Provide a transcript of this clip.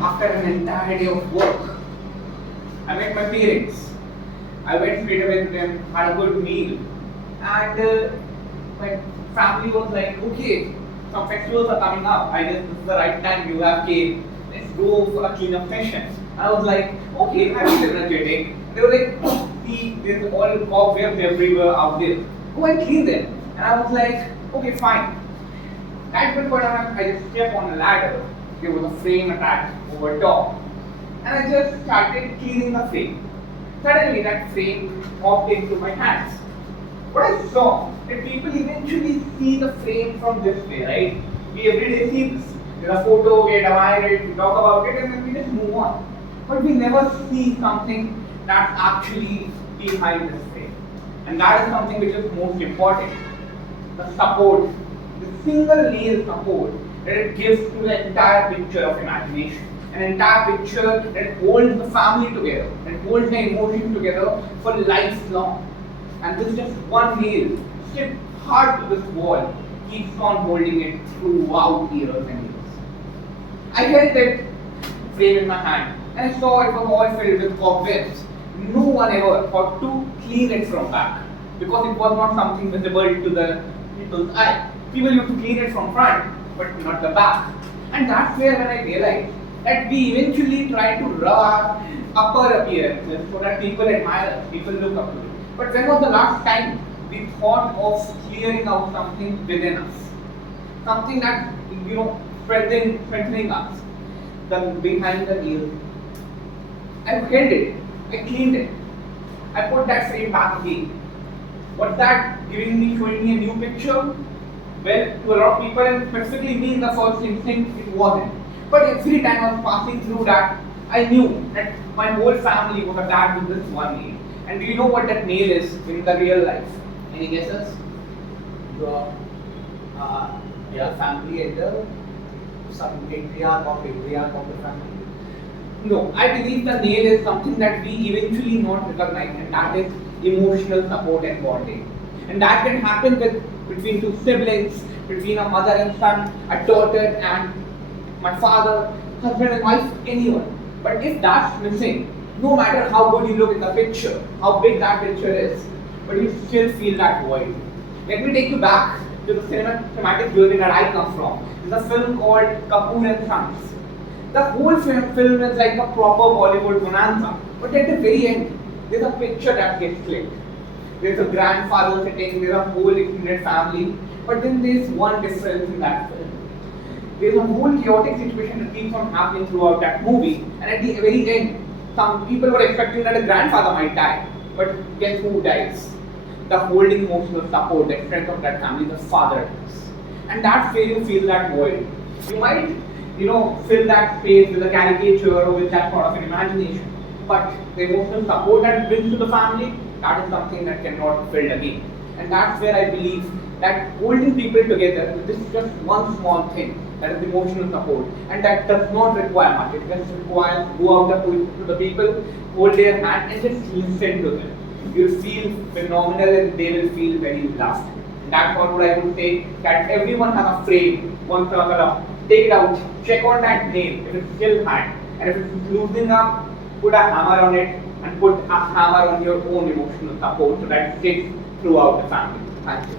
after an entire day of work, I met my parents. I went straight away with them, had a good meal, and my family was like, okay, some festivals are coming up. I guess this is the right time you have came. Let's go for a cleanup session. I was like, okay, I'm energetic. They were like, see, there's all cobwebs everywhere out there. Go and clean them. And I was like, okay, fine. At one point I just stepped on a ladder. There was a frame attached over top. And I just started cleaning the frame. Suddenly that frame popped into my hands. What I saw, that people eventually see the frame from this way, right? We everyday see this. There's a photo, we admire it, we talk about it, and then we just move on. But we never see something that's actually behind this frame. And that is something which is most important. The support, the single nail support that it gives to the entire picture of imagination. An entire picture that holds the family together, that holds the emotion together for lifelong. And this just one nail, stick hard to this wall, keeps on holding it throughout years and years. I held that frame in my hand and I saw it was all filled with cobwebs. No one ever thought to clean it from back because it was not something visible to the people's eye. People used to clean it from front, but not the back. And that's where when I realized that we eventually try to rub our upper appearances so that people admire us, people look up to it. But when was the last time we thought of clearing out something within us? Something that, strengthening us. Behind the nail. I held it, I cleaned it. I put that frame back again. What's that showing me a new picture? Well, to a lot of people, and specifically me in the first instinct, it wasn't. But every time I was passing through that, I knew that my whole family was attached with this one nail. And do you know what that nail is in the real life? Any guesses? Your family elder, some matriarch or patriarch of the family. No, I believe the nail is something that we eventually not recognize, and that is emotional support and bonding. And that can happen between two siblings, between a mother and son, a daughter and my father, husband and wife, anyone. But if that's missing, no matter how good you look in the picture, how big that picture is, but you still feel that void. Let me take you back to the cinematic journey that I come from. There's a film called Kapoor and Sons. The whole film is like a proper Bollywood bonanza. But at the very end, there's a picture that gets clicked. There's a grandfather sitting, there's a whole extended family. But then there's one difference in that film. There's a whole chaotic situation that keeps on happening throughout that movie. And at the very end, some people were expecting that a grandfather might die. But guess who dies? The holding emotional support, the strength of that family, the father does. And that's where you feel that void. You might, fill that space with a caricature or with that sort of an imagination. But the emotional support that brings to the family, that is something that cannot be filled again. And that's where I believe that holding people together with this just one small thing, that is emotional support, and that does not require much. It just requires go out to the people, hold their hand and just listen to them. You'll feel phenomenal and they will feel very loved. And that's what I would say, that everyone has a frame, once in a while, take it out, check on that nail if it's still hard, and if it's loosening up, put a hammer on it and put a hammer on your own emotional support so that it sticks throughout the family. Thank you.